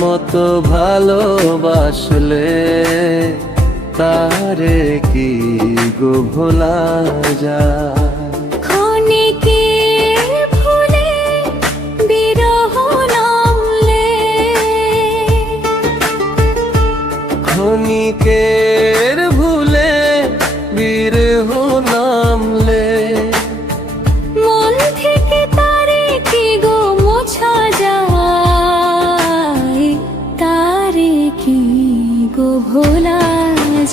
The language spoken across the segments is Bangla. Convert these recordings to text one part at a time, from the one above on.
মতো ভালোবাসলে তারে কি গো ভোলা যায়? ক্ষণিকের ভুলে বিরহ নামলে, ক্ষণিকের ভুলে বিরহ নামলে, মন থেকে তারে কি গো মোছা যায়? তারে কি গো ভোলা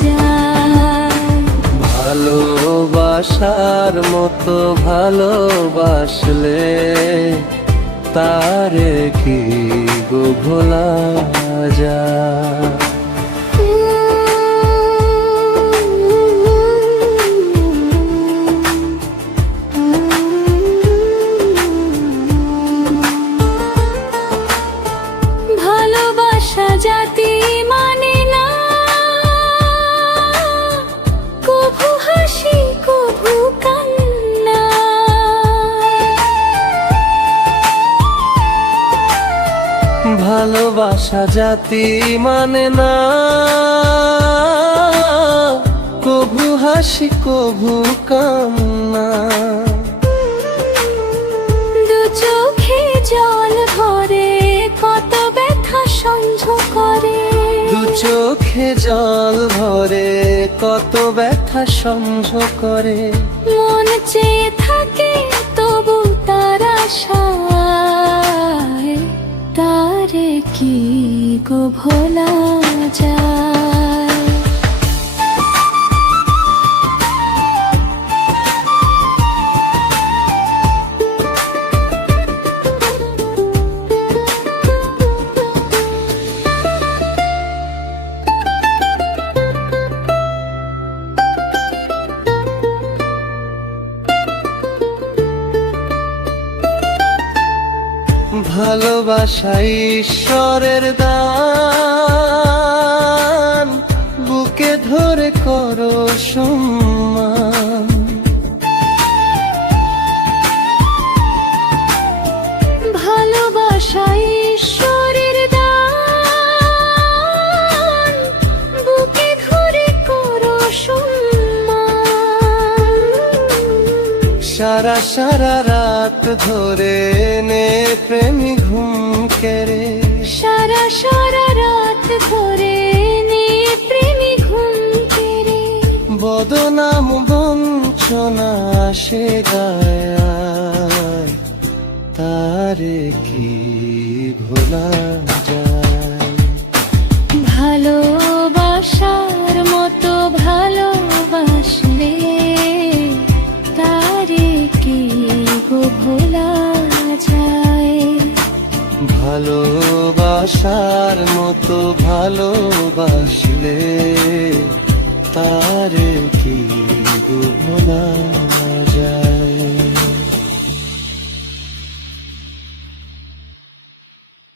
যায়? ভালোবাসার মতো ভালোবাসলে তারে কি গো ভোলা যায়? ভালোবাসা জাতি মানে না, কভু হাসি কভু কান্না। ভালোবাসা জাতি মানে না, কভু হাসি কভু কান্না। দু চোখে জল ভরে কত ব্যথা সহ্য করে, দু চোখে জল ভরে কত ব্যথা সহ্য করে। মন চেয়ে থাকে তবু তার আশায়, তারে কি গো ভোলা যায়? ভালোবাসা ঈশ্বরের দান, বুকে ধরে করো সম্মান। ভালোবাসা ঈশ্বরের দান, বুকে ধরে করো সম্মান। সারা সারা রাত ধরে নে প্রেমী ঘুম কেড়ে, সারা সারা রাত ধরে নে প্রেমী ঘুম কেড়ে। বদনাম বঞ্চনা সে গায়, তারে কি ভোলা যায়? ভালোবাসার মতো ভালোবাসলে তারে কি গো ভোলা যায়? ভালোবাসার মতো ভালোবাসলে তারে কি